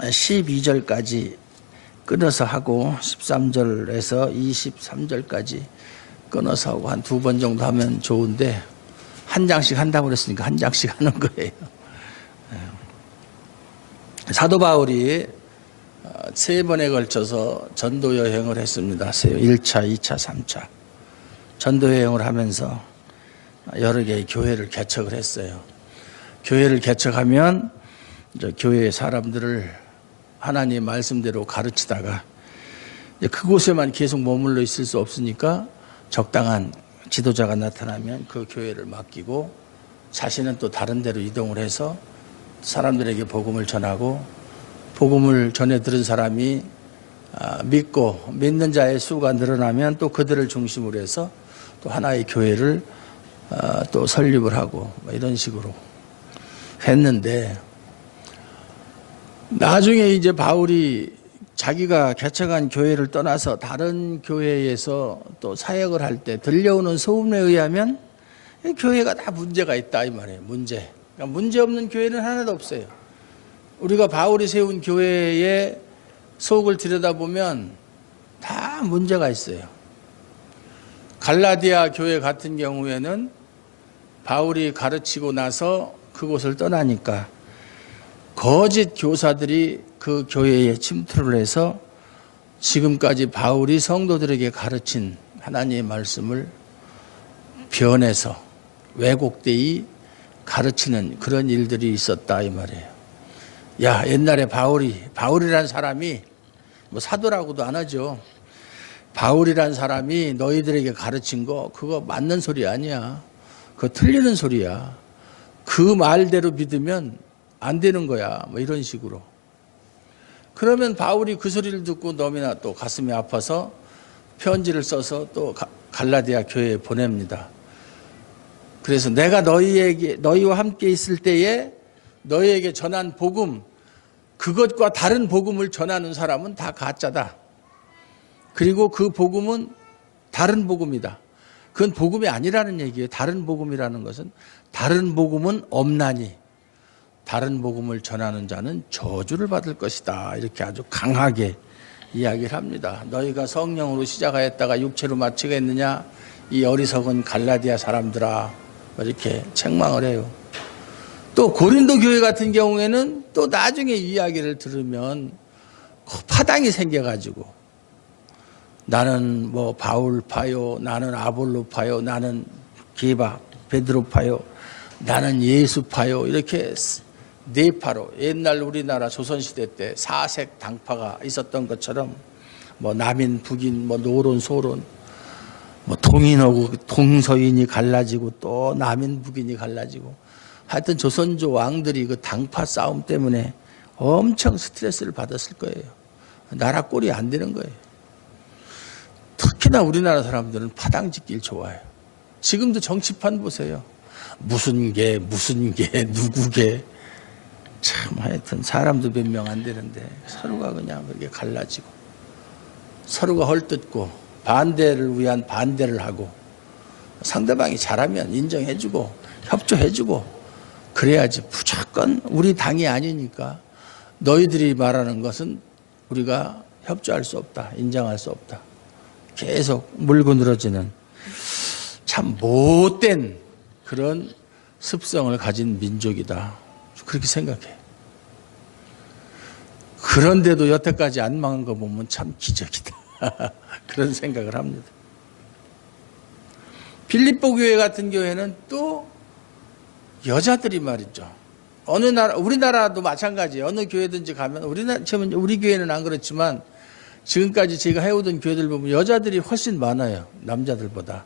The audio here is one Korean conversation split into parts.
12절까지 끊어서 하고 13절에서 23절까지 끊어서 하고 한 2번 정도 하면 좋은데 한 장씩 한다고 그랬으니까 한 장씩 하는 거예요. 사도 바울이 3번에 걸쳐서 전도 여행을 했습니다. 1차, 2차, 3차. 전도 여행을 하면서 여러 개의 교회를 개척을 했어요. 교회를 개척하면 교회의 사람들을 하나님의 말씀대로 가르치다가 그곳에만 계속 머물러 있을 수 없으니까 적당한 지도자가 나타나면 그 교회를 맡기고 자신은 또 다른 데로 이동을 해서 사람들에게 복음을 전하고 복음을 전해 들은 사람이 믿고 믿는 자의 수가 늘어나면 또 그들을 중심으로 해서 또 하나의 교회를 또 설립을 하고 이런 식으로 했는데 나중에 이제 바울이 자기가 개척한 교회를 떠나서 다른 교회에서 또 사역을 할 때 들려오는 소문에 의하면 교회가 다 문제가 있다 이 말이에요. 문제. 그러니까 문제 없는 교회는 하나도 없어요. 우리가 바울이 세운 교회의 속을 들여다보면 다 문제가 있어요. 갈라디아 교회 같은 경우에는 바울이 가르치고 나서 그곳을 떠나니까 거짓 교사들이 그 교회에 침투를 해서 지금까지 바울이 성도들에게 가르친 하나님의 말씀을 변해서 왜곡되이 가르치는 그런 일들이 있었다 이 말이에요. 야, 옛날에 바울이란 사람이 뭐 사도라고도 안 하죠. 바울이란 사람이 너희들에게 가르친 거 그거 맞는 소리 아니야. 그거 틀리는 소리야. 그 말대로 믿으면 안 되는 거야. 뭐 이런 식으로. 그러면 바울이 그 소리를 듣고 너무나 또 가슴이 아파서 편지를 써서 또 갈라디아 교회에 보냅니다. 그래서 내가 너희와 함께 있을 때에 너희에게 전한 복음, 그것과 다른 복음을 전하는 사람은 다 가짜다. 그리고 그 복음은 다른 복음이다. 그건 복음이 아니라는 얘기예요. 다른 복음이라는 것은 다른 복음은 없나니 다른 복음을 전하는 자는 저주를 받을 것이다. 이렇게 아주 강하게 이야기를 합니다. 너희가 성령으로 시작하였다가 육체로 마치겠느냐? 이 어리석은 갈라디아 사람들아. 이렇게 책망을 해요. 또 고린도 교회 같은 경우에는 또 나중에 이야기를 들으면 파당이 생겨가지고 나는 뭐 바울파요, 나는 아볼로파요, 나는 베드로파요, 나는 예수파요 이렇게 네 파로 옛날 우리나라 조선시대 때 사색 당파가 있었던 것처럼 뭐 남인, 북인, 뭐 노론, 소론 뭐 동인하고 동서인이 갈라지고 또 남인, 북인이 갈라지고 하여튼 조선조 왕들이 그 당파 싸움 때문에 엄청 스트레스를 받았을 거예요. 나라 꼴이 안 되는 거예요. 특히나 우리나라 사람들은 파당 짓길 좋아해요. 지금도 정치판 보세요. 무슨 개, 누구게. 참 하여튼 사람도 몇 명 안 되는데 서로가 그냥 그렇게 갈라지고 서로가 헐뜯고 반대를 위한 반대를 하고 상대방이 잘하면 인정해주고 협조해주고 그래야지 무조건 우리 당이 아니니까 너희들이 말하는 것은 우리가 협조할 수 없다. 인정할 수 없다. 계속 물고 늘어지는 참 못된 그런 습성을 가진 민족이다. 그렇게 생각해. 그런데도 여태까지 안 망한 거 보면 참 기적이다. 그런 생각을 합니다. 빌립보 교회 같은 교회는 또 여자들이 말이죠. 어느 나라, 우리나라도 마찬가지예요. 어느 교회든지 가면 우리 교회는 안 그렇지만 지금까지 제가 해오던 교회들 보면 여자들이 훨씬 많아요. 남자들보다.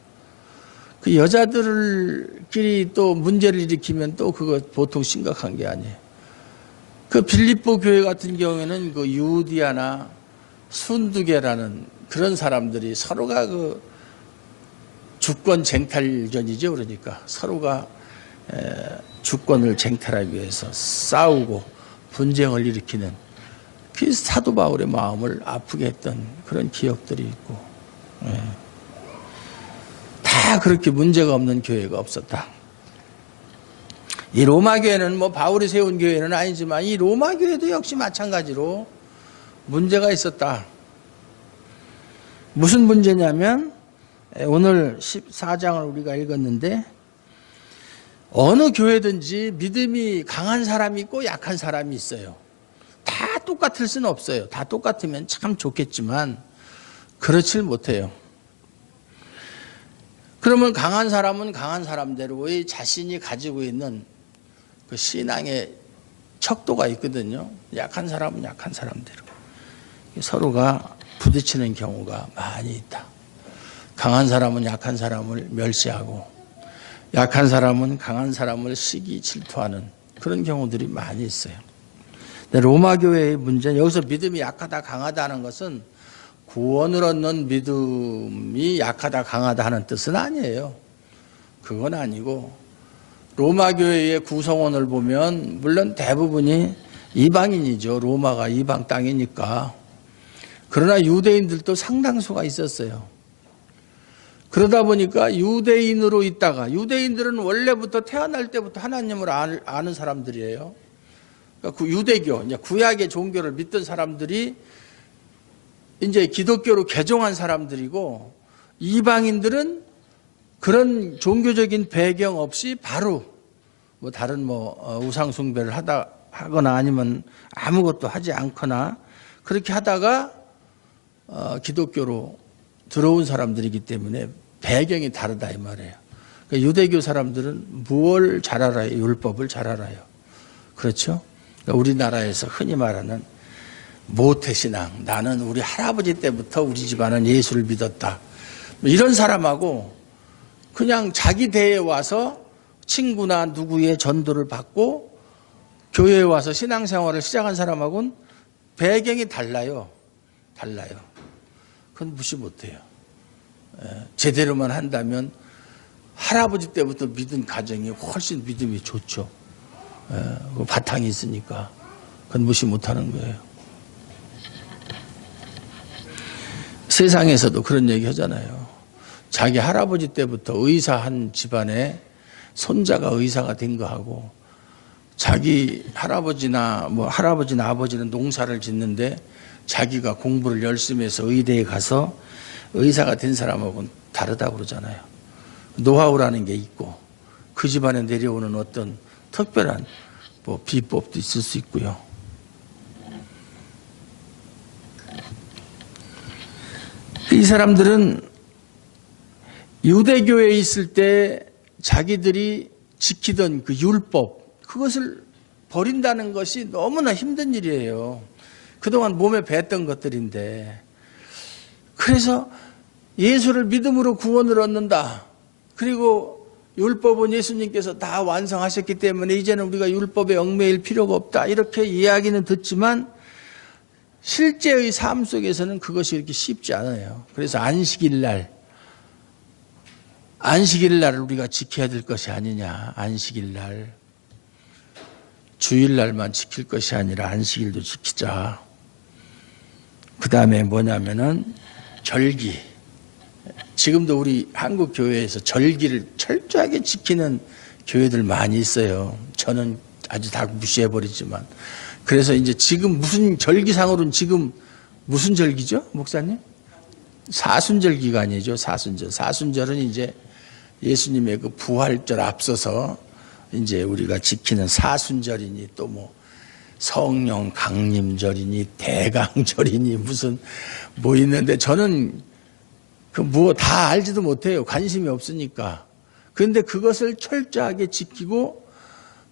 그 여자들끼리 또 문제를 일으키면 또 그거 보통 심각한 게 아니에요. 그 빌립보 교회 같은 경우에는 그 유디아나 순두개라는 그런 사람들이 서로가 그 주권 쟁탈전이죠. 그러니까 서로가 주권을 쟁탈하기 위해서 싸우고 분쟁을 일으키는 그 사도 바울의 마음을 아프게 했던 그런 기억들이 있고 다 그렇게 문제가 없는 교회가 없었다. 이 로마 교회는 뭐 바울이 세운 교회는 아니지만 이 로마 교회도 역시 마찬가지로 문제가 있었다. 무슨 문제냐면 오늘 14장을 우리가 읽었는데 어느 교회든지 믿음이 강한 사람이 있고 약한 사람이 있어요. 다 똑같을 수는 없어요. 다 똑같으면 참 좋겠지만 그렇질 못해요. 그러면 강한 사람은 강한 사람대로의 자신이 가지고 있는 그 신앙의 척도가 있거든요. 약한 사람은 약한 사람대로 서로가 부딪히는 경우가 많이 있다. 강한 사람은 약한 사람을 멸시하고 약한 사람은 강한 사람을 시기 질투하는 그런 경우들이 많이 있어요. 로마 교회의 문제는 여기서 믿음이 약하다 강하다는 것은 구원을 얻는 믿음이 약하다 강하다 하는 뜻은 아니에요. 그건 아니고 로마 교회의 구성원을 보면 물론 대부분이 이방인이죠. 로마가 이방 땅이니까. 그러나 유대인들도 상당수가 있었어요. 그러다 보니까 유대인으로 있다가 유대인들은 원래부터 태어날 때부터 하나님을 아는 사람들이에요. 그 유대교, 이제 구약의 종교를 믿던 사람들이 이제 기독교로 개종한 사람들이고 이방인들은 그런 종교적인 배경 없이 바로 뭐 다른 우상 숭배를 하거나 아니면 아무것도 하지 않거나 그렇게 하다가 기독교로 들어온 사람들이기 때문에 배경이 다르다 이 말이에요. 그러니까 유대교 사람들은 뭘 잘 알아요? 율법을 잘 알아요. 그렇죠? 그러니까 우리나라에서 흔히 말하는 모태신앙, 나는 우리 할아버지 때부터 우리 집안은 예수를 믿었다. 이런 사람하고 그냥 자기 대에 와서 친구나 누구의 전도를 받고 교회에 와서 신앙생활을 시작한 사람하고는 배경이 달라요. 그건 무시 못해요. 제대로만 한다면 할아버지 때부터 믿은 가정이 훨씬 믿음이 좋죠. 그 바탕이 있으니까 그건 무시 못하는 거예요. 세상에서도 그런 얘기 하잖아요. 자기 할아버지 때부터 의사한 집안에 손자가 의사가 된 거하고 자기 할아버지나 아버지는 농사를 짓는데 자기가 공부를 열심히 해서 의대에 가서 의사가 된 사람하고는 다르다고 그러잖아요. 노하우라는 게 있고 그 집안에 내려오는 어떤 특별한 비법도 있을 수 있고요. 이 사람들은 유대교에 있을 때 자기들이 지키던 그 율법, 그것을 버린다는 것이 너무나 힘든 일이에요. 그동안 몸에 뱄던 것들인데. 그래서 예수를 믿음으로 구원을 얻는다. 그리고 율법은 예수님께서 다 완성하셨기 때문에 이제는 우리가 율법에 얽매일 필요가 없다. 이렇게 이야기는 듣지만 실제의 삶 속에서는 그것이 이렇게 쉽지 않아요. 그래서 안식일날을 우리가 지켜야 될 것이 아니냐. 안식일날. 주일날만 지킬 것이 아니라 안식일도 지키자. 그 다음에 뭐냐면은 절기. 지금도 우리 한국 교회에서 절기를 철저하게 지키는 교회들 많이 있어요. 저는 아주 다 무시해버리지만. 그래서 이제 지금 무슨 절기상으로는 지금 무슨 절기죠? 목사님? 사순절기가 아니죠. 사순절. 사순절은 이제 예수님의 그 부활절 앞서서 이제 우리가 지키는 사순절이니 또 성령 강림절이니 대강절이니 무슨 있는데 저는 다 알지도 못해요. 관심이 없으니까. 그런데 그것을 철저하게 지키고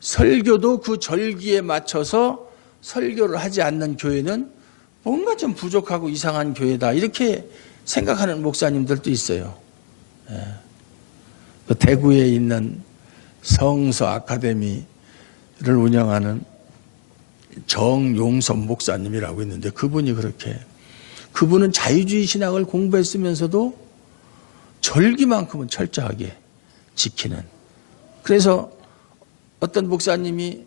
설교도 그 절기에 맞춰서 설교를 하지 않는 교회는 뭔가 좀 부족하고 이상한 교회다. 이렇게 생각하는 목사님들도 있어요. 그 대구에 있는 성서 아카데미를 운영하는 정용섭 목사님이라고 있는데 그분은 자유주의 신학을 공부했으면서도 절기만큼은 철저하게 지키는. 그래서 어떤 목사님이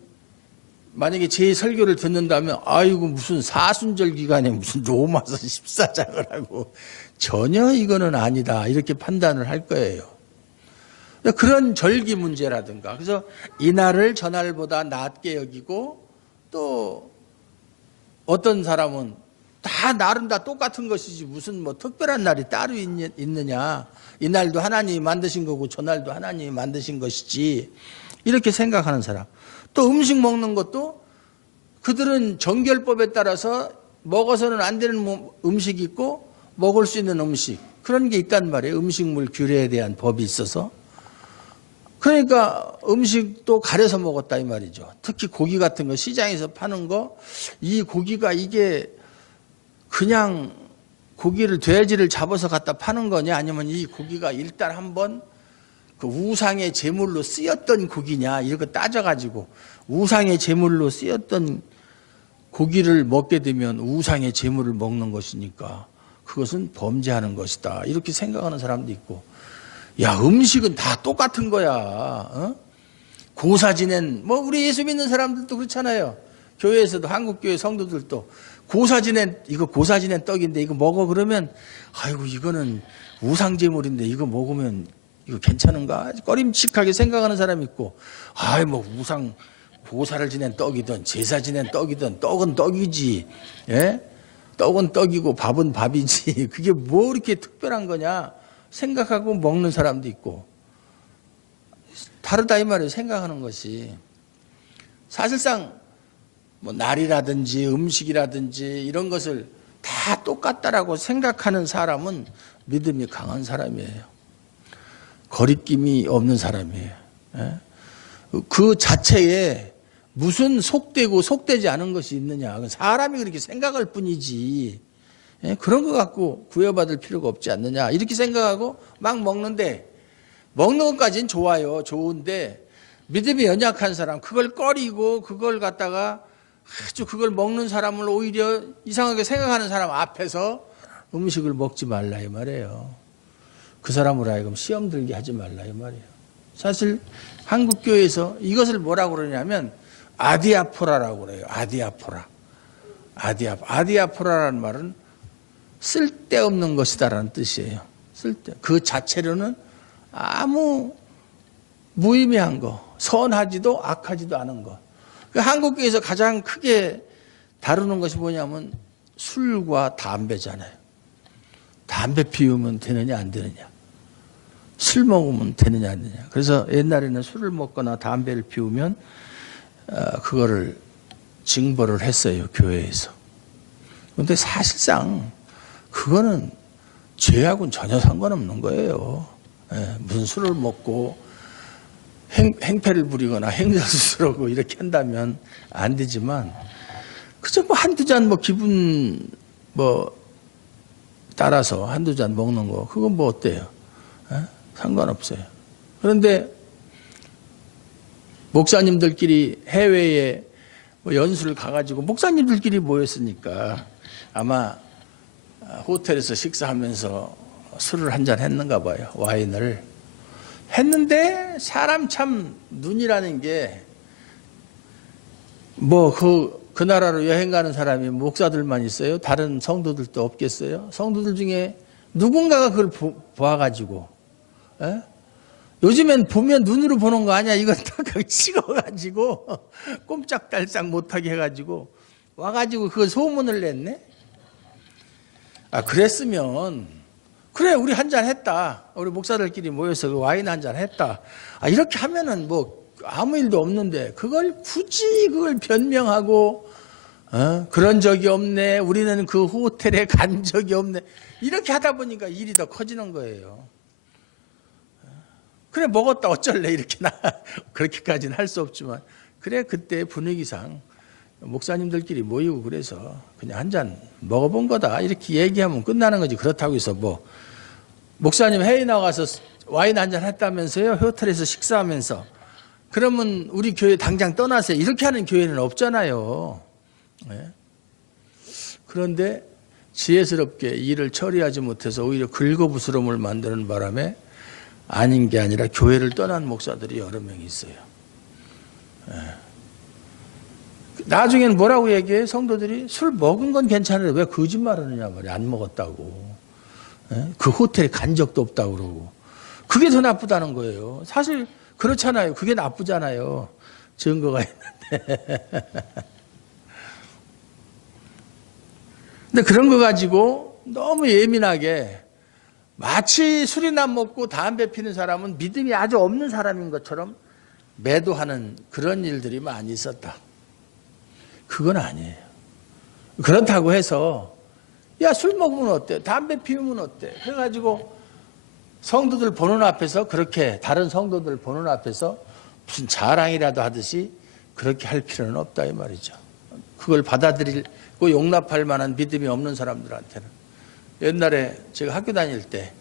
만약에 제 설교를 듣는다면 아이고 무슨 사순절 기간에 무슨 로마서 14장을 하고 전혀 이거는 아니다 이렇게 판단을 할 거예요. 그런 절기 문제라든가, 그래서 이날을 저날보다 낮게 여기고, 또 어떤 사람은 다 날은 다 똑같은 것이지 무슨 뭐 특별한 날이 따로 있느냐, 이날도 하나님이 만드신 거고 저날도 하나님이 만드신 것이지, 이렇게 생각하는 사람. 또 음식 먹는 것도 그들은 정결법에 따라서 먹어서는 안 되는 음식이 있고 먹을 수 있는 음식, 그런 게 있단 말이에요. 음식물 규례에 대한 법이 있어서. 그러니까 음식도 가려서 먹었다 이 말이죠. 특히 고기 같은 거 시장에서 파는 거, 이 고기가 이게 그냥 고기를 돼지를 잡아서 갖다 파는 거냐, 아니면 이 고기가 일단 한번 그 우상의 제물로 쓰였던 고기냐, 이렇게 따져가지고 우상의 제물로 쓰였던 고기를 먹게 되면 우상의 제물을 먹는 것이니까 그것은 범죄하는 것이다, 이렇게 생각하는 사람도 있고, 야, 음식은 다 똑같은 거야. 어? 고사 지낸, 뭐 우리 예수 믿는 사람들도 그렇잖아요. 교회에서도, 한국교회 성도들도 고사 지낸, 이거 고사 지낸 떡인데 이거 먹어 그러면, 아이고 이거는 우상제물인데 이거 먹으면 이거 괜찮은가, 꺼림칙하게 생각하는 사람이 있고, 아이 뭐 우상 고사를 지낸 떡이든 제사 지낸 떡이든 떡은 떡이지, 예? 떡은 떡이고 밥은 밥이지, 그게 뭐 이렇게 특별한 거냐 생각하고 먹는 사람도 있고, 다르다 이 말이에요. 생각하는 것이. 사실상 뭐 날이라든지 음식이라든지 이런 것을 다 똑같다라고 생각하는 사람은 믿음이 강한 사람이에요. 거리낌이 없는 사람이에요. 그 자체에 무슨 속되고 속되지 않은 것이 있느냐, 사람이 그렇게 생각할 뿐이지 그런 거 갖고 구애받을 필요가 없지 않느냐, 이렇게 생각하고 막 먹는데, 먹는 것까지는 좋아요. 좋은데 믿음이 연약한 사람, 그걸 꺼리고 그걸 갖다가 아주 그걸 먹는 사람을 오히려 이상하게 생각하는 사람 앞에서 음식을 먹지 말라 이 말이에요. 그 사람으로 하여금 시험 들게 하지 말라 이 말이에요. 사실 한국교회에서 이것을 뭐라고 그러냐면 아디아포라라고 그래요. 아디아포라. 아디아포라라는 말은 쓸데없는 것이다라는 뜻이에요. 그 자체로는 아무 무의미한 거, 선하지도 악하지도 않은 거. 한국교회에서 가장 크게 다루는 것이 뭐냐면 술과 담배잖아요. 담배 피우면 되느냐 안 되느냐, 술 먹으면 되느냐 안 되느냐. 그래서 옛날에는 술을 먹거나 담배를 피우면 그거를 징벌을 했어요, 교회에서. 그런데 사실상 그거는 죄하고는 전혀 상관없는 거예요. 무슨 술을 먹고 행패를 부리거나 행사수술하고 이렇게 한다면 안 되지만, 그저 뭐 한두 잔 뭐 기분 뭐 따라서 한두 잔 먹는 거, 그건 뭐 어때요? 상관없어요. 그런데 목사님들끼리 해외에 뭐 연수를 가가지고 목사님들끼리 모였으니까 아마 호텔에서 식사하면서 술을 한잔 했는가 봐요. 와인을 했는데, 사람 참 눈이라는 게, 뭐 그 나라로 여행 가는 사람이 목사들만 있어요? 다른 성도들도 없겠어요? 성도들 중에 누군가가 그걸 봐가지고, 요즘엔 보면 눈으로 보는 거 아니야, 이건 딱 찍어가지고 꼼짝달싹 못하게 해가지고 와가지고 그걸 소문을 냈네. 그랬으면 그래, 우리 한잔 했다, 우리 목사들끼리 모여서 그 와인 한잔 했다, 이렇게 하면은 뭐 아무 일도 없는데, 그걸 굳이 그걸 변명하고 그런 적이 없네, 우리는 그 호텔에 간 적이 없네, 이렇게 하다 보니까 일이 더 커지는 거예요. 그래, 먹었다 어쩔래, 이렇게 그렇게까지는 할 수 없지만, 그래 그때 분위기상 목사님들끼리 모이고 그래서 그냥 한 잔 먹어본 거다, 이렇게 얘기하면 끝나는 거지. 그렇다고 해서 뭐 목사님 해외 나가서 와인 한 잔 했다면서요, 호텔에서 식사하면서, 그러면 우리 교회 당장 떠나세요, 이렇게 하는 교회는 없잖아요. 그런데 지혜스럽게 일을 처리하지 못해서 오히려 긁어부스럼을 만드는 바람에 아닌 게 아니라 교회를 떠난 목사들이 여러 명 있어요. 나중에는 뭐라고 얘기해요? 성도들이 술 먹은 건 괜찮은데 왜 거짓말하느냐 말이야. 안 먹었다고. 그 호텔에 간 적도 없다고 그러고. 그게 더 나쁘다는 거예요. 사실 그렇잖아요. 그게 나쁘잖아요. 증거가 있는데. 근데 그런 거 가지고 너무 예민하게 마치 술이나 먹고 담배 피는 사람은 믿음이 아주 없는 사람인 것처럼 매도하는 그런 일들이 많이 있었다. 그건 아니에요. 그렇다고 해서 야, 술 먹으면 어때? 담배 피우면 어때? 그래가지고 성도들 보는 앞에서 그렇게 다른 성도들 보는 앞에서 무슨 자랑이라도 하듯이 그렇게 할 필요는 없다 이 말이죠. 그걸 받아들이고 용납할 만한 믿음이 없는 사람들한테는. 옛날에 제가 학교 다닐 때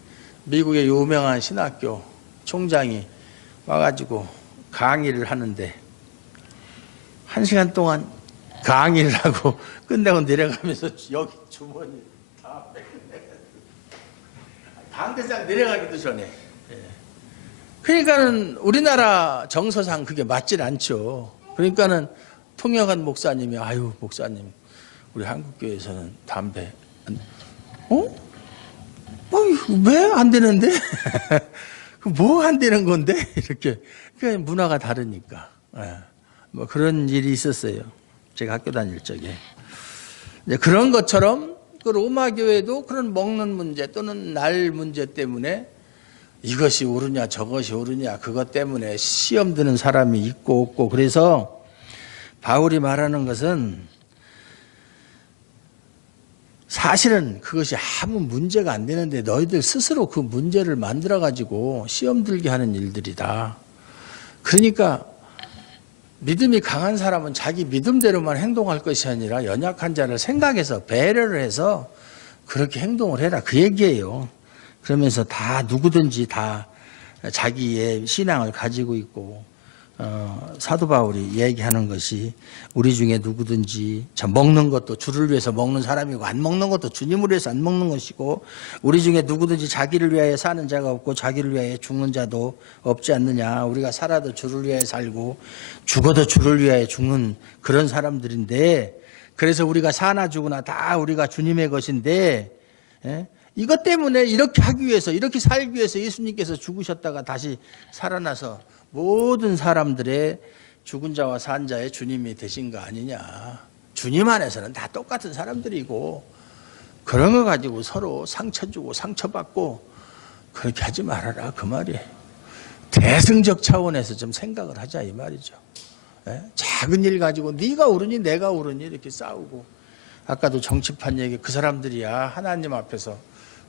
미국의 유명한 신학교 총장이 와가지고 강의를 하는데 1시간 동안 강의를 하고 끝내고 내려가면서 여기 주머니 다 뺏겨내가지고 강대상 내려가기도 전에. 그러니까는 우리나라 정서상 그게 맞질 않죠. 그러니까는 통역한 목사님이 아유 목사님 우리 한국교회에서는 담배 왜 안 되는데? 뭐 안 되는 건데? 이렇게. 그러니까 문화가 다르니까. 뭐 그런 일이 있었어요. 제가 학교 다닐 적에. 그런 것처럼 그 로마 교회도 그런 먹는 문제 또는 날 문제 때문에 이것이 옳으냐 저것이 옳으냐 그것 때문에 시험 드는 사람이 있고 없고 그래서 바울이 말하는 것은 사실은 그것이 아무 문제가 안 되는데 너희들 스스로 그 문제를 만들어 가지고 시험 들게 하는 일들이다. 그러니까 믿음이 강한 사람은 자기 믿음대로만 행동할 것이 아니라 연약한 자를 생각해서 배려를 해서 그렇게 행동을 해라 그 얘기예요. 그러면서 다 누구든지 다 자기의 신앙을 가지고 있고 사도 바울이 얘기하는 것이 우리 중에 누구든지 먹는 것도 주를 위해서 먹는 사람이고 안 먹는 것도 주님을 위해서 안 먹는 것이고 우리 중에 누구든지 자기를 위하여 사는 자가 없고 자기를 위하여 죽는 자도 없지 않느냐. 우리가 살아도 주를 위하여 살고 죽어도 주를 위하여 죽는 그런 사람들인데 그래서 우리가 사나 죽으나 다 우리가 주님의 것인데 이것 때문에 이렇게 하기 위해서 이렇게 살기 위해서 예수님께서 죽으셨다가 다시 살아나서 모든 사람들의 죽은 자와 산 자의 주님이 되신 거 아니냐. 주님 안에서는 다 똑같은 사람들이고 그런 거 가지고 서로 상처 주고 상처받고 그렇게 하지 말아라 그 말이에요. 대승적 차원에서 좀 생각을 하자 이 말이죠. 작은 일 가지고 네가 옳으니 내가 옳으니 이렇게 싸우고 아까도 정치판 얘기 그 사람들이야 하나님 앞에서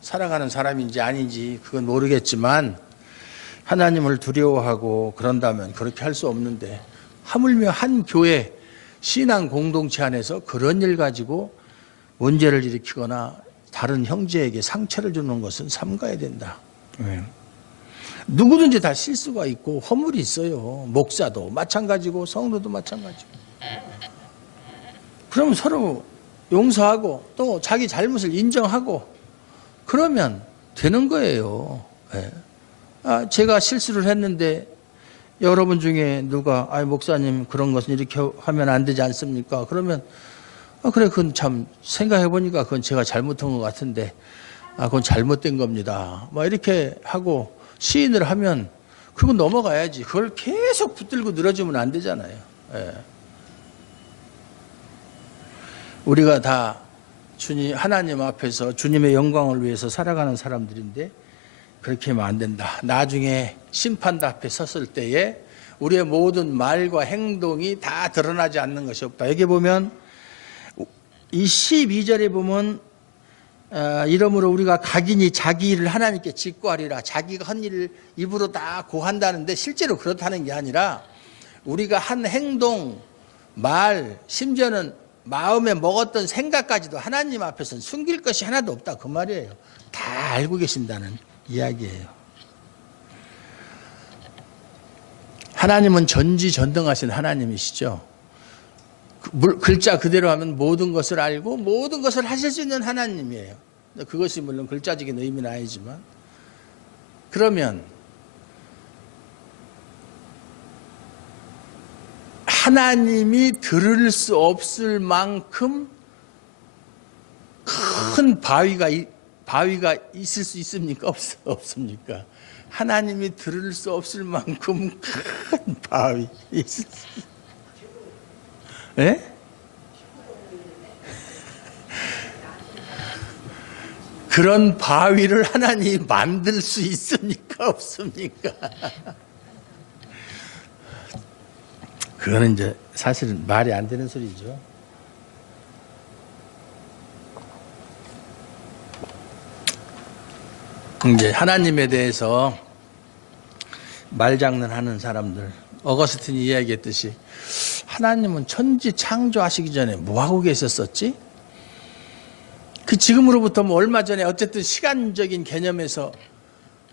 살아가는 사람인지 아닌지 그건 모르겠지만 하나님을 두려워하고 그런다면 그렇게 할 수 없는데 하물며 한 교회 신앙 공동체 안에서 그런 일 가지고 문제를 일으키거나 다른 형제에게 상처를 주는 것은 삼가야 된다. 누구든지 다 실수가 있고 허물이 있어요. 목사도 마찬가지고 성도도 마찬가지고. 그러면 서로 용서하고 또 자기 잘못을 인정하고 그러면 되는 거예요. 제가 실수를 했는데 여러분 중에 누가 목사님 그런 것은 이렇게 하면 안 되지 않습니까? 그러면 그래 그건 참 생각해 보니까 그건 제가 잘못한 것 같은데 그건 잘못된 겁니다. 막 이렇게 하고 시인을 하면 그리고 넘어가야지. 그걸 계속 붙들고 늘어지면 안 되잖아요. 우리가 다 하나님 앞에서 주님의 영광을 위해서 살아가는 사람들인데 그렇게 하면 안 된다. 나중에 심판대 앞에 섰을 때에 우리의 모든 말과 행동이 다 드러나지 않는 것이 없다. 여기 보면 이 12절에 보면 이러므로 우리가 각인이 자기 일을 하나님께 직고하리라. 자기가 한 일을 입으로 다 고한다는데 실제로 그렇다는 게 아니라 우리가 한 행동, 말, 심지어는 마음에 먹었던 생각까지도 하나님 앞에서는 숨길 것이 하나도 없다. 그 말이에요. 다 알고 계신다는 이야기예요. 하나님은 전지전능하신 하나님이시죠. 글자 그대로 하면 모든 것을 알고 모든 것을 하실 수 있는 하나님이에요. 그것이 물론 글자적인 의미는 아니지만 그러면 하나님이 들을 수 없을 만큼 큰 바위가 있을 수 있습니까? 없습니까? 하나님이 들을 수 없을 만큼 큰 바위. 예? 그런 바위를 하나님이 만들 수 있습니까? 없습니까? 그거는 이제 사실은 말이 안 되는 소리죠. 이제 하나님에 대해서 말장난하는 사람들, 어거스틴이 이야기했듯이 하나님은 천지 창조하시기 전에 뭐 하고 계셨었지? 그 지금으로부터 뭐 얼마 전에 어쨌든 시간적인 개념에서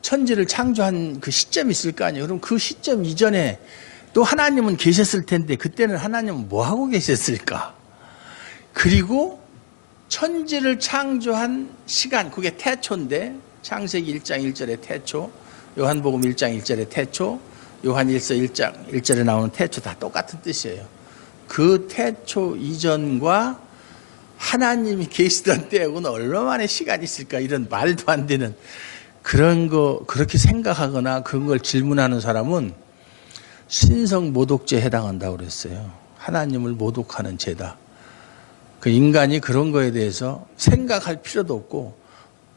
천지를 창조한 그 시점이 있을 거 아니에요. 그럼 그 시점 이전에 또 하나님은 계셨을 텐데 그때는 하나님은 뭐 하고 계셨을까? 그리고 천지를 창조한 시간, 그게 태초인데 창세기 1장 1절의 태초, 요한복음 1장 1절의 태초, 요한일서 1장 1절에 나오는 태초 다 똑같은 뜻이에요. 그 태초 이전과 하나님이 계시던 때하고는 얼마만의 시간이 있을까? 이런 말도 안 되는 그런 거 그렇게 생각하거나 그런 걸 질문하는 사람은 신성 모독죄에 해당한다고 그랬어요. 하나님을 모독하는 죄다. 그 인간이 그런 거에 대해서 생각할 필요도 없고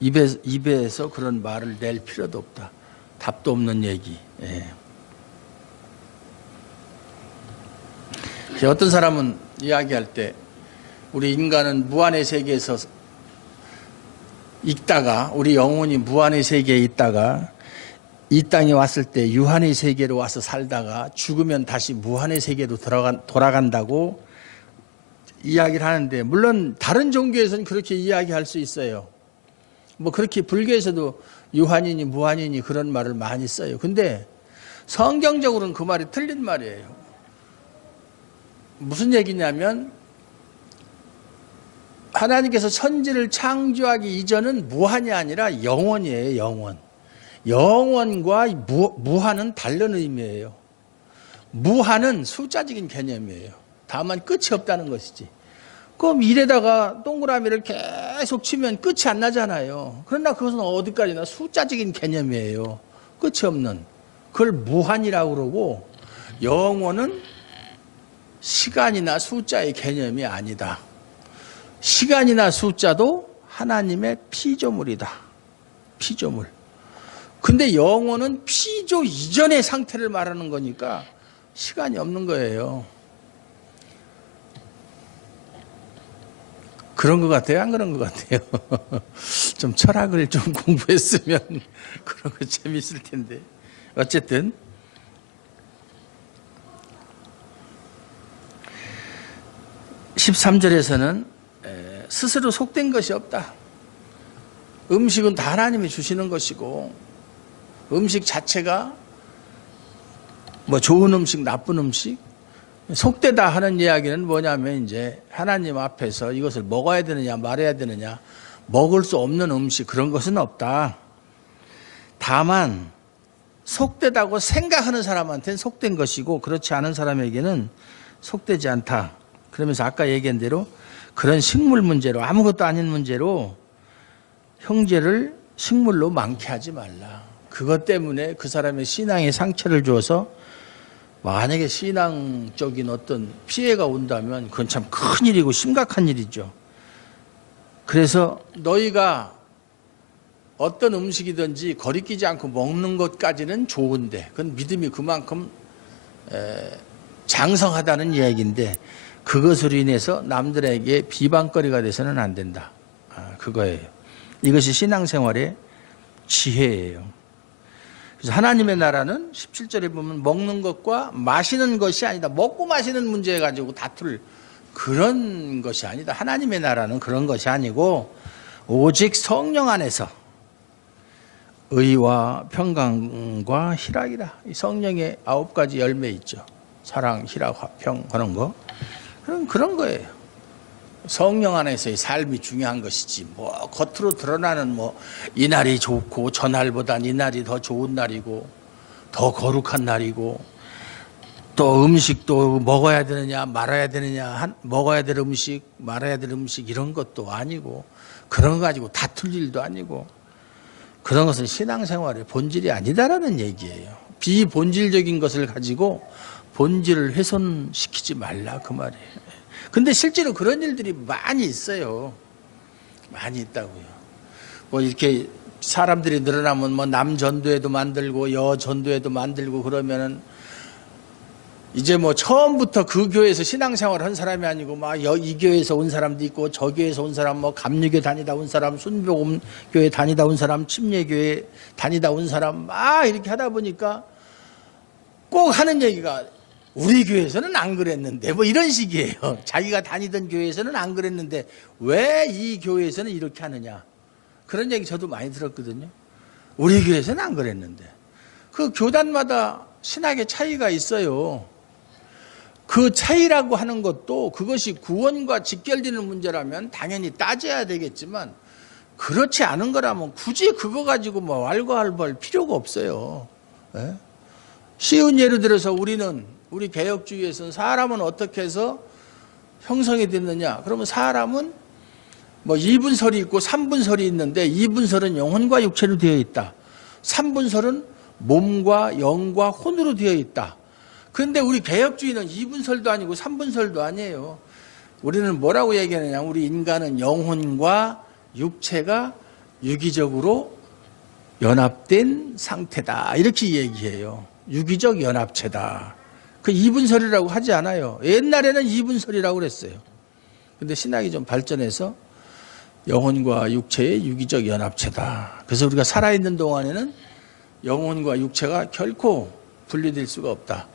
입에서 그런 말을 낼 필요도 없다. 답도 없는 얘기. 예. 어떤 사람은 이야기할 때 우리 인간은 무한의 세계에서 있다가 우리 영혼이 무한의 세계에 있다가 이 땅에 왔을 때 유한의 세계로 와서 살다가 죽으면 다시 무한의 세계로 돌아간다고 이야기를 하는데, 물론 다른 종교에서는 그렇게 이야기할 수 있어요. 뭐 그렇게 불교에서도 유한이니 무한이니 그런 말을 많이 써요. 근데 성경적으로는 그 말이 틀린 말이에요. 무슨 얘기냐면 하나님께서 천지를 창조하기 이전은 무한이 아니라 영원이에요. 영원. 영원과 무한은 다른 의미예요. 무한은 숫자적인 개념이에요. 다만 끝이 없다는 것이지. 그럼 이래다가 동그라미를 계속 치면 끝이 안 나잖아요. 그러나 그것은 어디까지나 숫자적인 개념이에요. 끝이 없는. 그걸 무한이라고 그러고, 영원은 시간이나 숫자의 개념이 아니다. 시간이나 숫자도 하나님의 피조물이다. 피조물. 근데 영혼은 피조 이전의 상태를 말하는 거니까 시간이 없는 거예요. 그런 것 같아요? 안 그런 것 같아요? 좀 철학을 좀 공부했으면 그런 거 재미있을 텐데. 어쨌든 (13절에서는) 스스로 속된 것이 없다. 음식은 다 하나님이 주시는 것이고, 음식 자체가 뭐 좋은 음식, 나쁜 음식, 속되다 하는 이야기는 뭐냐면 이제 하나님 앞에서 이것을 먹어야 되느냐 말아야 되느냐, 먹을 수 없는 음식 그런 것은 없다. 다만 속되다고 생각하는 사람한테는 속된 것이고 그렇지 않은 사람에게는 속되지 않다. 그러면서 아까 얘기한 대로 그런 식물 문제로, 아무것도 아닌 문제로 형제를 식물로 많게 말라. 그것 때문에 그 사람의 신앙에 상처를 주어서 만약에 신앙적인 어떤 피해가 온다면 그건 참 큰일이고 심각한 일이죠. 그래서 너희가 어떤 음식이든지 거리끼지 않고 먹는 것까지는 좋은데, 그건 믿음이 그만큼 장성하다는 이야기인데, 그것으로 인해서 남들에게 비방거리가 돼서는 안 된다. 그거예요. 이것이 신앙생활의 지혜예요. 그래서 하나님의 나라는 17절에 보면 먹는 것과 마시는 것이 아니다. 먹고 마시는 문제 가지고 다툴 그런 것이 아니다. 하나님의 나라는 그런 것이 아니고 오직 성령 안에서 의와 평강과 희락이다. 성령의 9가지 열매 있죠. 사랑, 희락, 화평 하는 거. 그런 거예요. 성령 안에서의 삶이 중요한 것이지, 뭐 겉으로 드러나는 뭐 이 날이 좋고 저 날보단 이 날이 더 좋은 날이고 더 거룩한 날이고, 또 음식도 먹어야 되느냐 말아야 되느냐, 먹어야 될 음식 말아야 될 음식 이런 것도 아니고, 그런 거 가지고 다툴 일도 아니고, 그런 것은 신앙생활의 본질이 아니다라는 얘기예요. 비본질적인 것을 가지고 본질을 훼손시키지 말라 그 말이에요. 근데 실제로 그런 일들이 많이 있어요. 많이 있다고요. 뭐 이렇게 사람들이 늘어나면 뭐 남전도회도 만들고 여전도회도 만들고 그러면은 이제 뭐 처음부터 그 교회에서 신앙생활 한 사람이 아니고 막 이 교회에서 온 사람도 있고 저 교회에서 온 사람, 뭐 감리교 다니다 온 사람, 순복음교회 다니다 온 사람, 침례교회 다니다 온 사람 막 이렇게 하다 보니까 꼭 하는 얘기가 우리 교회에서는 안 그랬는데 뭐 이런 식이에요. 자기가 다니던 교회에서는 안 그랬는데 왜 이 교회에서는 이렇게 하느냐, 그런 얘기 저도 많이 들었거든요. 우리 교회에서는 안 그랬는데. 그 교단마다 신학의 차이가 있어요. 그 차이라고 하는 것도 그것이 구원과 직결되는 문제라면 당연히 따져야 되겠지만 그렇지 않은 거라면 굳이 그거 가지고 뭐 왈가왈부할 필요가 없어요. 예? 쉬운 예를 들어서 우리 개혁주의에서는 사람은 어떻게 해서 형성이 됐느냐, 그러면 사람은 뭐 2분설이 있고 3분설이 있는데 2분설은 영혼과 육체로 되어 있다. 3분설은 몸과 영과 혼으로 되어 있다. 그런데 우리 개혁주의는 2분설도 아니고 3분설도 아니에요. 우리는 뭐라고 얘기하느냐, 우리 인간은 영혼과 육체가 유기적으로 연합된 상태다, 이렇게 얘기해요. 유기적 연합체다. 그 2분설이라고 하지 않아요. 옛날에는 2분설이라고 그랬어요. 근데 신학이 좀 발전해서 영혼과 육체의 유기적 연합체다. 그래서 우리가 살아있는 동안에는 영혼과 육체가 결코 분리될 수가 없다.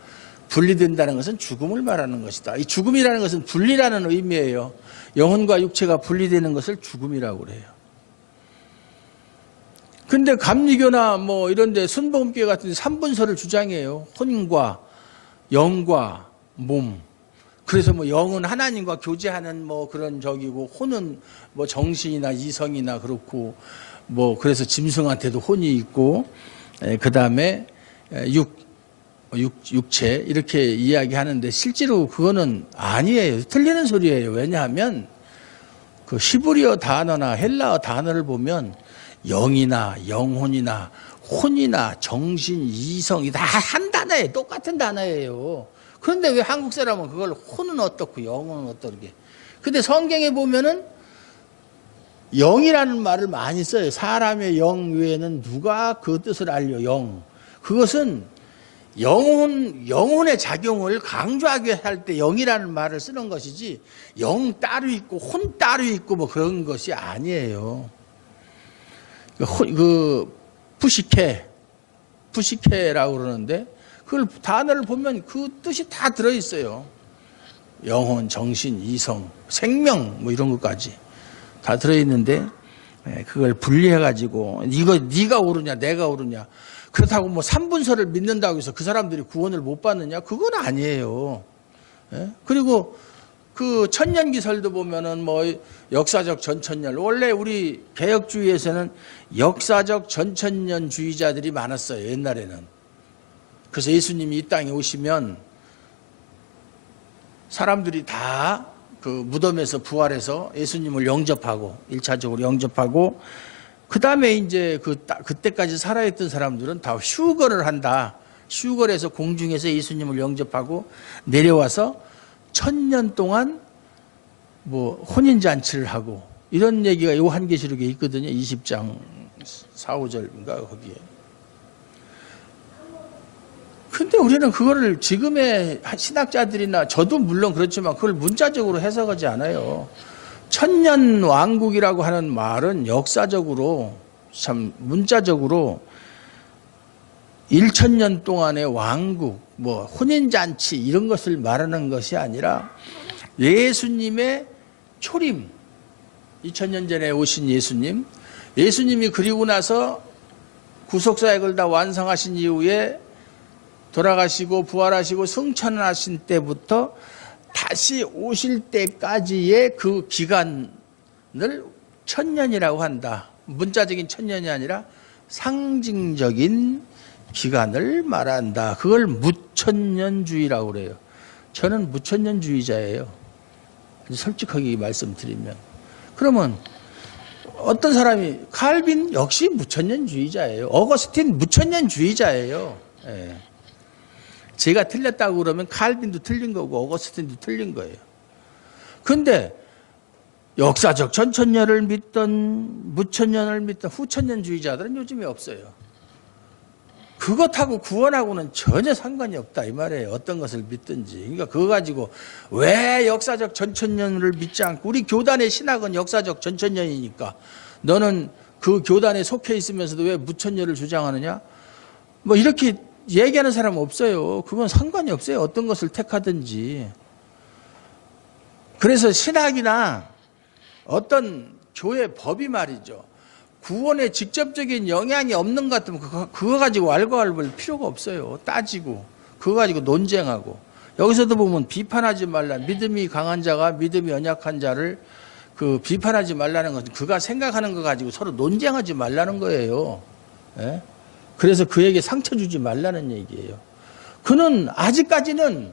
분리된다는 것은 죽음을 말하는 것이다. 이 죽음이라는 것은 분리라는 의미예요. 영혼과 육체가 분리되는 것을 죽음이라고 그래요. 근데 감리교나 뭐 이런 데 순복음교회 같은 데 3분설을 주장해요. 혼과 영과 몸. 그래서 뭐 영은 하나님과 교제하는 뭐 그런 적이고 혼은 뭐 정신이나 이성이나 그렇고 뭐 그래서 짐승한테도 혼이 있고 그다음에 육체 이렇게 이야기하는데 실제로 그거는 아니에요. 틀리는 소리예요. 왜냐하면 그 히브리어 단어나 헬라어 단어를 보면 영이나 영혼이나 혼이나 정신, 이성이 다 한 단어예요. 똑같은 단어예요. 그런데 왜 한국 사람은 그걸 혼은 어떻고 영은 어떻게. 근데 성경에 보면은 영이라는 말을 많이 써요. 사람의 영 외에는 누가 그 뜻을 알려. 영. 그것은 영혼의 작용을 강조하게 할 때 영이라는 말을 쓰는 것이지 영 따로 있고 혼 따로 있고 뭐 그런 것이 아니에요. 그 푸시케라고 그러는데 그걸 단어를 보면 그 뜻이 다 들어있어요. 영혼, 정신, 이성, 생명 뭐 이런 것까지 다 들어있는데 그걸 분리해가지고 이거 네가 옳으냐 내가 옳으냐, 그렇다고 뭐 3분설을 믿는다고 해서 그 사람들이 구원을 못 받느냐, 그건 아니에요. 그리고 그 천년기설도 보면은 뭐 역사적 전천년, 원래 우리 개혁주의에서는 역사적 전천년주의자들이 많았어요. 옛날에는. 그래서 예수님이 이 땅에 오시면 사람들이 다 그 무덤에서 부활해서 예수님을 영접하고 1차적으로 영접하고 그 다음에 이제 그때까지 살아있던 사람들은 다 휴거를 한다. 휴거를 해서 공중에서 예수님을 영접하고 내려와서 1000년 동안 뭐 혼인잔치를 하고 이런 얘기가 요한계시록에 있거든요. 20장 4, 5절인가 거기에. 근데 우리는 그거를 지금의 신학자들이나 저도 물론 그렇지만 그걸 문자적으로 해석하지 않아요. 천년 왕국이라고 하는 말은 역사적으로 참 문자적으로 1000년 동안의 왕국, 뭐 혼인잔치 이런 것을 말하는 것이 아니라 예수님의 초림, 2000년 전에 오신 예수님이 그리고 나서 구속사역을 다 완성하신 이후에 돌아가시고 부활하시고 승천하신 때부터 다시 오실 때까지의 그 기간을 1000년이라고 한다. 문자적인 1000년이 아니라 상징적인 기간을 말한다. 그걸 무천년주의라고 그래요. 저는 무천년주의자예요. 솔직하게 말씀드리면. 그러면 어떤 사람이 칼빈 역시 무천년주의자예요. 어거스틴 무천년주의자예요. 예. 제가 틀렸다고 그러면 칼빈도 틀린 거고 어거스틴도 틀린 거예요. 근데 역사적 전천년을 믿던 무천년을 믿던 후천년주의자들은 요즘에 없어요. 그것하고 구원하고는 전혀 상관이 없다 이 말이에요. 어떤 것을 믿든지. 그러니까 그거 가지고 왜 역사적 전천년을 믿지 않고, 우리 교단의 신학은 역사적 전천년이니까 너는 그 교단에 속해 있으면서도 왜 무천년을 주장하느냐? 뭐 이렇게 얘기하는 사람은 없어요. 그건 상관이 없어요. 어떤 것을 택하든지. 그래서 신학이나 어떤 교회 법이 말이죠, 구원에 직접적인 영향이 없는 것 같으면 그거 가지고 왈가왈부할 필요가 없어요. 따지고 그거 가지고 논쟁하고. 여기서도 보면 비판하지 말라. 믿음이 강한 자가 믿음이 연약한 자를 비판하지 말라는 것은 그가 생각하는 거 가지고 서로 논쟁하지 말라는 거예요. 예? 그래서 그에게 상처 주지 말라는 얘기예요. 그는 아직까지는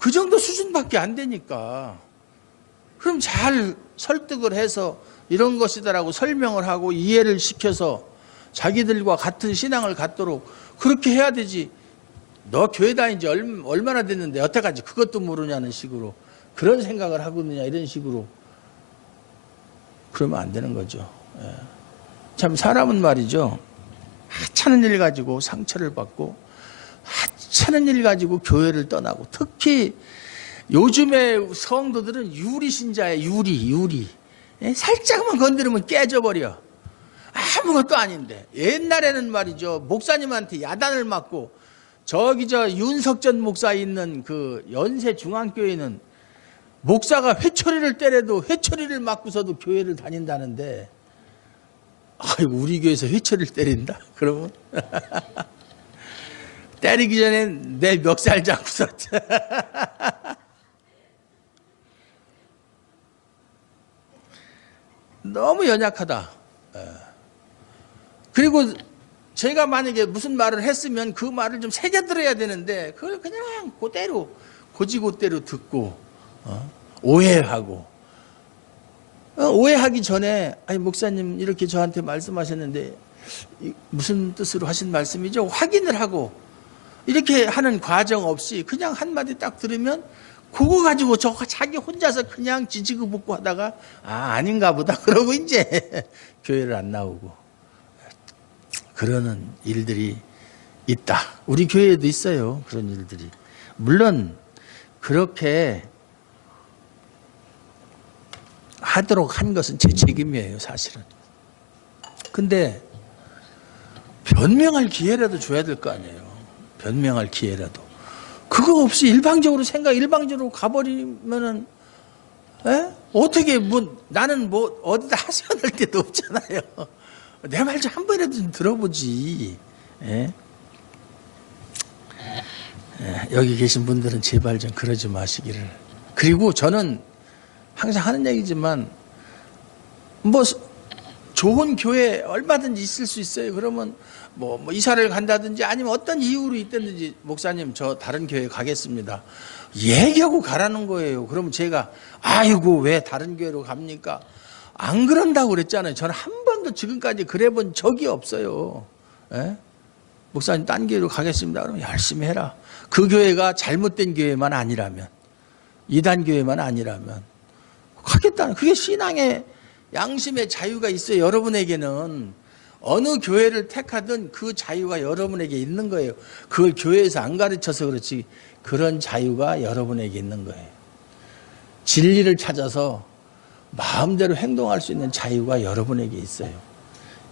그 정도 수준밖에 안 되니까 그럼 잘 설득을 해서 이런 것이다라고 설명을 하고 이해를 시켜서 자기들과 같은 신앙을 갖도록 그렇게 해야 되지. 너 교회 다닌 지 얼마나 됐는데 여태까지 그것도 모르냐는 식으로 그런 생각을 하고 있느냐 이런 식으로 그러면 안 되는 거죠. 예. 참 사람은 말이죠, 하찮은 일 가지고 상처를 받고 하찮은 일 가지고 교회를 떠나고, 특히 요즘의 성도들은 유리 신자예요. 유리. 살짝만 건드리면 깨져버려. 아무것도 아닌데. 옛날에는 말이죠, 목사님한테 야단을 맞고, 윤석전 목사 있는 그 연세 중앙교회는 목사가 회초리를 때려도 회초리를 맞고서도 교회를 다닌다는데, 아이고 우리 교회에서 회초리를 때린다? 그러면 때리기 전에 내 멱살 잡고서 너무 연약하다. 그리고 제가 만약에 무슨 말을 했으면 그 말을 좀 새겨들어야 되는데 그걸 그냥 그대로 고지고대로 듣고 오해하고, 오해하기 전에 아니 목사님 이렇게 저한테 말씀하셨는데 무슨 뜻으로 하신 말씀이죠? 확인을 하고 이렇게 하는 과정 없이 그냥 한마디 딱 들으면 그거 가지고 자기 혼자서 그냥 지지고 볶고 하다가 아닌가 보다 그러고 이제 교회를 안 나오고 그러는 일들이 있다. 우리 교회에도 있어요. 그런 일들이. 물론 그렇게 하도록 한 것은 제 책임이에요, 사실은. 근데 변명할 기회라도 줘야 될 거 아니에요. 변명할 기회라도. 그거 없이 일방적으로 가버리면은, 어떻게, 나는 어디다 하소연할 데도 없잖아요. 내 말 좀 한 번이라도 좀 들어보지. 여기 계신 분들은 제발 좀 그러지 마시기를. 그리고 저는 항상 하는 얘기지만, 좋은 교회 얼마든지 있을 수 있어요. 그러면 이사를 간다든지 아니면 어떤 이유로 있든지 목사님 저 다른 교회 가겠습니다. 얘기하고 가라는 거예요. 그러면 제가 아이고 왜 다른 교회로 갑니까? 안 그런다고 그랬잖아요. 저는 한 번도 지금까지 그래 본 적이 없어요. 목사님 딴 교회로 가겠습니다. 그러면 열심히 해라. 그 교회가 잘못된 교회만 아니라면, 이단 교회만 아니라면 가겠다는, 그게 신앙의 양심의 자유가 있어요. 여러분에게는 어느 교회를 택하든 그 자유가 여러분에게 있는 거예요. 그걸 교회에서 안 가르쳐서 그렇지 그런 자유가 여러분에게 있는 거예요. 진리를 찾아서 마음대로 행동할 수 있는 자유가 여러분에게 있어요.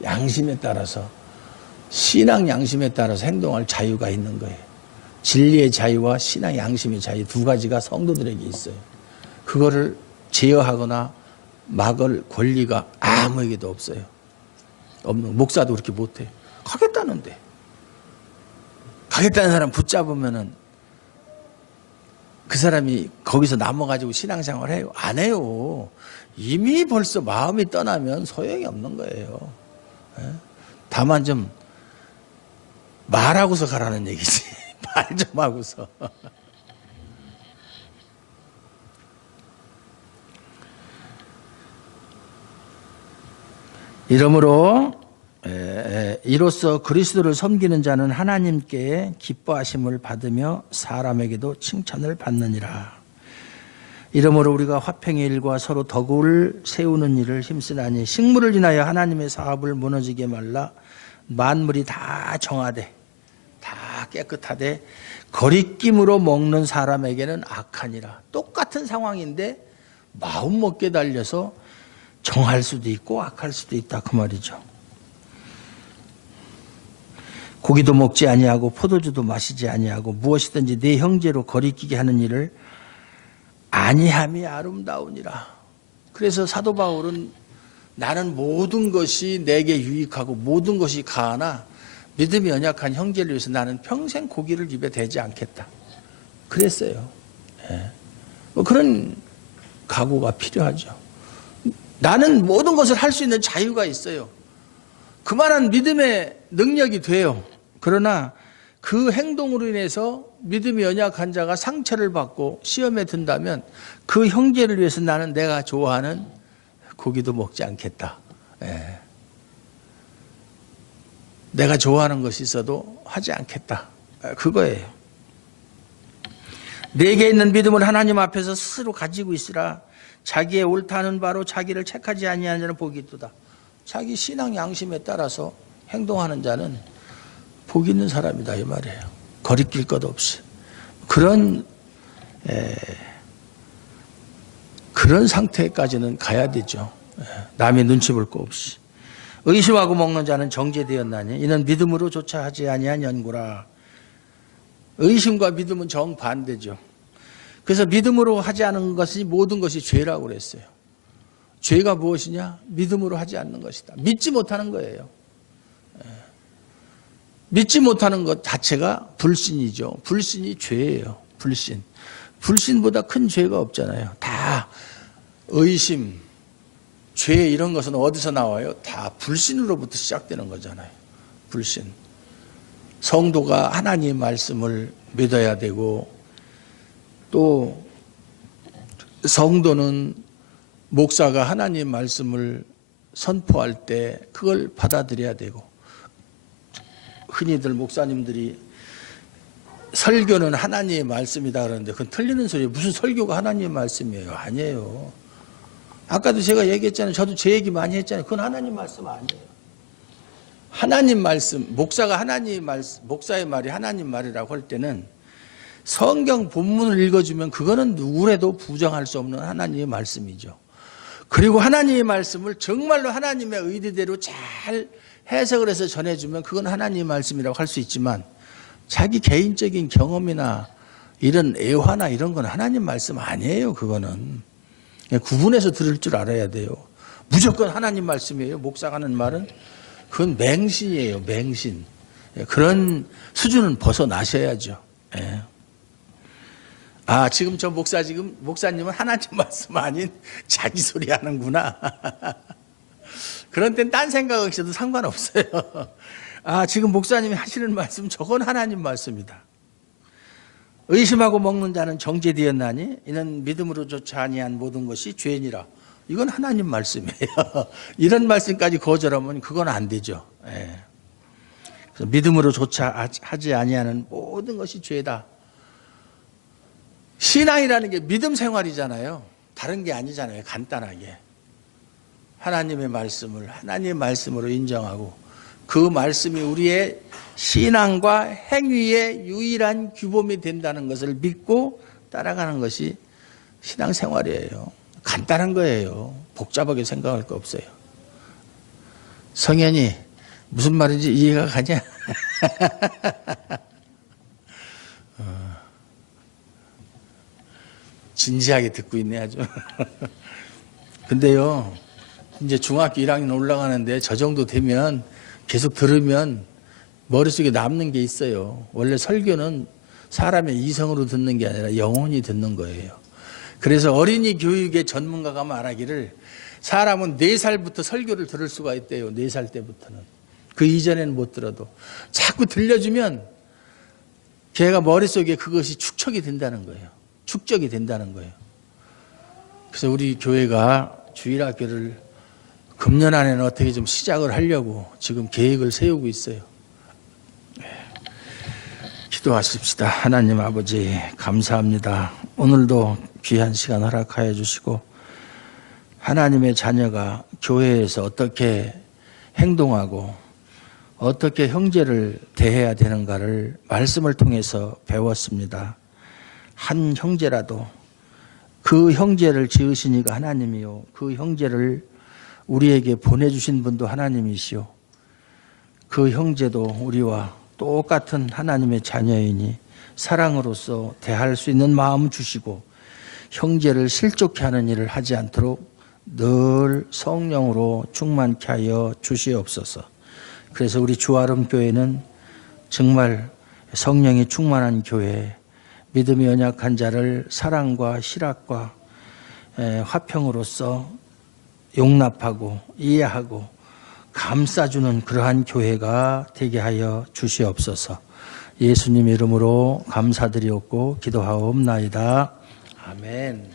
양심에 따라서, 신앙 양심에 따라서 행동할 자유가 있는 거예요. 진리의 자유와 신앙 양심의 자유 두 가지가 성도들에게 있어요. 그거를 제어하거나 막을 권리가 아무에게도 없어요. 목사도 그렇게 못해요. 가겠다는데. 가겠다는 사람 붙잡으면은 그 사람이 거기서 남아가지고 신앙생활 해요? 안 해요. 이미 벌써 마음이 떠나면 소용이 없는 거예요. 다만 좀 말하고서 가라는 얘기지. 말 좀 하고서. 이러므로 이로써 그리스도를 섬기는 자는 하나님께 기뻐하심을 받으며 사람에게도 칭찬을 받느니라. 이러므로 우리가 화평의 일과 서로 덕을 세우는 일을 힘쓰나니 식물을 인하여 하나님의 사업을 무너지게 말라. 만물이 다 정하되 다 깨끗하되 거리낌으로 먹는 사람에게는 악하니라. 똑같은 상황인데 마음 먹게 달려서 정할 수도 있고 악할 수도 있다 그 말이죠. 고기도 먹지 아니하고 포도주도 마시지 아니하고 무엇이든지 내 형제로 거리끼게 하는 일을 아니함이 아름다우니라. 그래서 사도 바울은 나는 모든 것이 내게 유익하고 모든 것이 가하나 믿음이 연약한 형제를 위해서 나는 평생 고기를 입에 대지 않겠다. 그랬어요. 뭐 그런 각오가 필요하죠. 나는 모든 것을 할 수 있는 자유가 있어요. 그만한 믿음의 능력이 돼요. 그러나 그 행동으로 인해서 믿음이 연약한 자가 상처를 받고 시험에 든다면 그 형제를 위해서 나는 내가 좋아하는 고기도 먹지 않겠다. 내가 좋아하는 것이 있어도 하지 않겠다. 그거예요. 내게 있는 믿음을 하나님 앞에서 스스로 가지고 있으라. 자기의 옳다는 바로 자기를 책하지 아니하는 자는 복이 있도다. 자기 신앙 양심에 따라서 행동하는 자는 복 있는 사람이다 이 말이에요. 거리낄 것 없이 그런 상태까지는 가야 되죠. 남의 눈치 볼 거 없이. 의심하고 먹는 자는 정죄되었나니 이는 믿음으로 조차 하지 아니한 연고라. 의심과 믿음은 정반대죠. 그래서 믿음으로 하지 않은 것이 모든 것이 죄라고 그랬어요. 죄가 무엇이냐? 믿음으로 하지 않는 것이다. 믿지 못하는 거예요. 믿지 못하는 것 자체가 불신이죠. 불신이 죄예요. 불신. 불신보다 큰 죄가 없잖아요. 다 의심, 죄 이런 것은 어디서 나와요? 다 불신으로부터 시작되는 거잖아요. 불신. 성도가 하나님의 말씀을 믿어야 되고 또 성도는 목사가 하나님의 말씀을 선포할 때 그걸 받아들여야 되고 흔히들 목사님들이 설교는 하나님의 말씀이다 그러는데 그건 틀리는 소리예요. 무슨 설교가 하나님의 말씀이에요? 아니에요. 아까도 제가 얘기했잖아요. 저도 제 얘기 많이 했잖아요. 그건 하나님 말씀 아니에요. 하나님 말씀, 목사가 하나님 말씀, 목사의 말이 하나님 말이라고 할 때는 성경 본문을 읽어주면 그거는 누구라도 부정할 수 없는 하나님의 말씀이죠. 그리고 하나님의 말씀을 정말로 하나님의 의도대로 잘 해석을 해서 전해주면 그건 하나님의 말씀이라고 할 수 있지만 자기 개인적인 경험이나 이런 애화나 이런 건 하나님 말씀 아니에요. 그거는 구분해서 들을 줄 알아야 돼요. 무조건 하나님 말씀이에요. 목사가 하는 말은 그건 맹신이에요. 맹신. 그런 수준은 벗어나셔야죠. 아, 지금 저 목사님은 하나님 말씀 아닌 자기 소리 하는구나. 그런 땐 딴 생각 없이도 상관없어요. 아, 지금 목사님이 하시는 말씀 저건 하나님 말씀이다. 의심하고 먹는 자는 정죄되었나니 이는 믿음으로조차 아니한 모든 것이 죄니라. 이건 하나님 말씀이에요. 이런 말씀까지 거절하면 그건 안 되죠. 그래서 믿음으로조차 하지 아니하는 모든 것이 죄다. 신앙이라는 게 믿음 생활이잖아요. 다른 게 아니잖아요. 간단하게. 하나님의 말씀을 하나님의 말씀으로 인정하고 그 말씀이 우리의 신앙과 행위의 유일한 규범이 된다는 것을 믿고 따라가는 것이 신앙생활이에요. 간단한 거예요. 복잡하게 생각할 거 없어요. 성현이 무슨 말인지 이해가 가냐? 진지하게 듣고 있네 아주. 근데요 이제 중학교 1학년 올라가는데 저 정도 되면 계속 들으면 머릿속에 남는 게 있어요. 원래 설교는 사람의 이성으로 듣는 게 아니라 영혼이 듣는 거예요. 그래서 어린이 교육의 전문가가 말하기를 사람은 4살부터 설교를 들을 수가 있대요. 4살 때부터는. 그 이전에는 못 들어도. 자꾸 들려주면 걔가 머릿속에 그것이 축적이 된다는 거예요. 축적이 된다는 거예요. 그래서 우리 교회가 주일학교를 금년 안에는 어떻게 좀 시작을 하려고 지금 계획을 세우고 있어요. 기도하십시다. 하나님 아버지 감사합니다. 오늘도 귀한 시간 허락하여 주시고 하나님의 자녀가 교회에서 어떻게 행동하고 어떻게 형제를 대해야 되는가를 말씀을 통해서 배웠습니다. 한 형제라도 그 형제를 지으신 이가 하나님이요, 그 형제를 우리에게 보내주신 분도 하나님이시오. 그 형제도 우리와 똑같은 하나님의 자녀이니 사랑으로서 대할 수 있는 마음 주시고 형제를 실족케 하는 일을 하지 않도록 늘 성령으로 충만케 하여 주시옵소서. 그래서 우리 주아름교회는 정말 성령이 충만한 교회, 믿음이 연약한 자를 사랑과 희락과 화평으로서 용납하고 이해하고 감싸주는 그러한 교회가 되게 하여 주시옵소서. 예수님 이름으로 감사드리옵고 기도하옵나이다. 아멘.